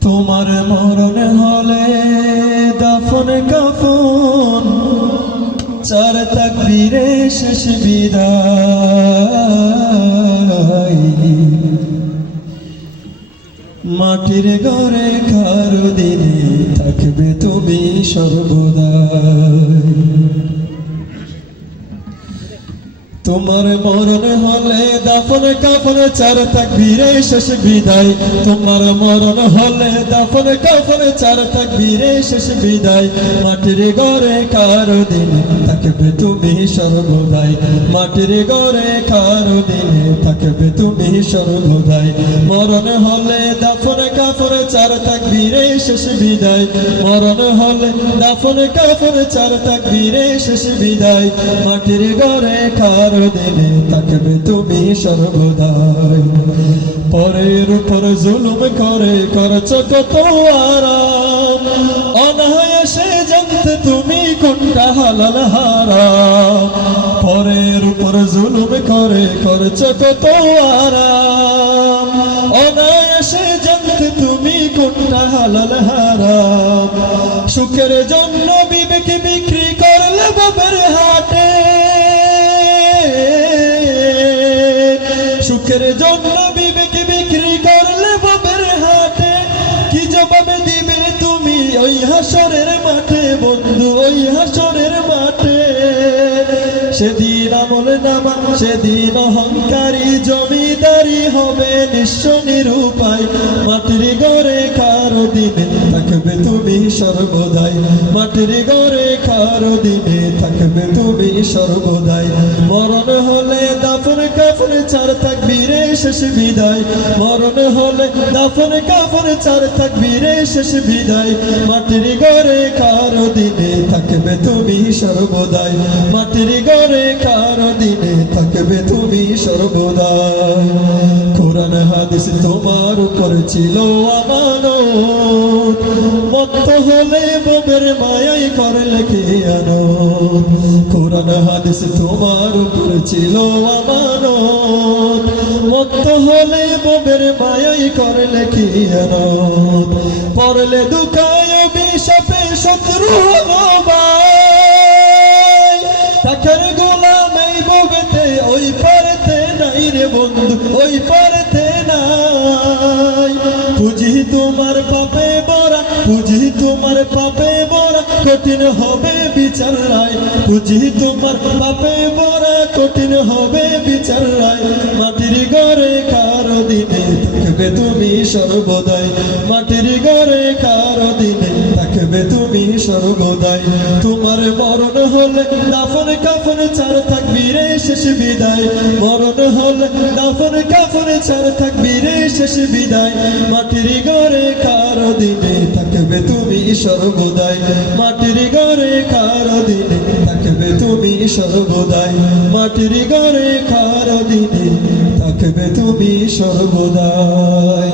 তোমার মরণ হলে দাফন কাফন, চার তাকবীরে শেষ বিদায়। মাটির ঘরে কারও দিনে থাকবে তুমি সর্বদাই তোমার মরণ হলে দাফন কাফন চার তাকবীরে শেষ বিদায়। তোমার মরণ হলে দাফন কাফন চার তাকবীরে শেষ বিদায়। মাটির ঘরে কারও দিনে থাকবে তুমি সর্বদাই? মাটির ঘরে কারও দিনে থাকবে তুমি সর্বদাই? মরণ হলে দাফন কাফন চার তাকবীরে শেষ বিদায়। মরণ হলে দাফন কাফন চার তাকবীরে শেষ বিদায়। মাটির ঘরে কারও দিনে থাকবে তুমি সর্বদাই। পরের উপর জুলুম করে, করছ কত আরাম। অনায়াসে জানতে তুমি কোনটা হালাল হারাম। পরের উপর জুলুম করে, করছ কত আরাম। কোনটা হালাল হারাম। সুখের জন্য বিবেক বিক্রি করলে বাবার হাটে সুখের জন্য বিবেক বিক্রি করলে বাবার হাটে কি জবাবে দিবে তুমি ওই হাসরের মাঠে? বন্ধু, ওই হাসরের মাঠে। সেদিন আমল নামা, সেদিন অহংকারী জমিদারি হবে নিঃস্ব নিরূপায়। মাটির গড়ে সর্বদাই। মাটির গড়ে কারও দিনে থাকবে তুমি সর্বদাই। মরণ হলে দাফন কাফন চার থাকবি রে শেষ বিদায়। মরণ হলে দাফন কাফন চার থাকবি রে শেষ বিদায়। মাটির গড়ে কারও দিনে থাকবে তুমি সর্বদাই। মাটির গড়ে কারও দিনে থাকবে তুমি সর্বদাই। কোরআন হাদিস তোমার উপর ছিল আমানত। মত্ত হলে ববের মায়াই করলে কে আনো কোরআন হাদিস তোমার উপর ছিল আমানত। মত্ত হলে ববের মায়াই করলে কি আনো পড়লে দুঃখায় বিষপে শত্রু তাকের গোলাম এই ববেতে ওই পারেতে নাই রে বন্ধু, ওই পুঁজি তোমার পাপে বড়া পুঁজি তোমার পাপে বড়া কঠিন হবে বিচার রায়। পুঁজি তোমার পাপে বড়া কঠিন হবে বিচার রায়। মাটির ঘরে কারও দিনে থাকবে তুমি সর্বদাই। মাটির ঘরে কারও দিনে থাকবে তুমি সর্বদাই। তোমার মরণ হলে দাফন কাফন চার থাকবি রে শেষ বিদায়। মরণ হলে দাফন কাফন চার থাকবি শেষ বিদায়। মাটির ঘরে কারও দিনে থাকবে তুমি সর্বদাই। মাটির ঘরে কারও দিনে থাকবে তুমি সর্বদাই। মাটির ঘরে কারও দিনে থাকবে তুমি সর্বদাই।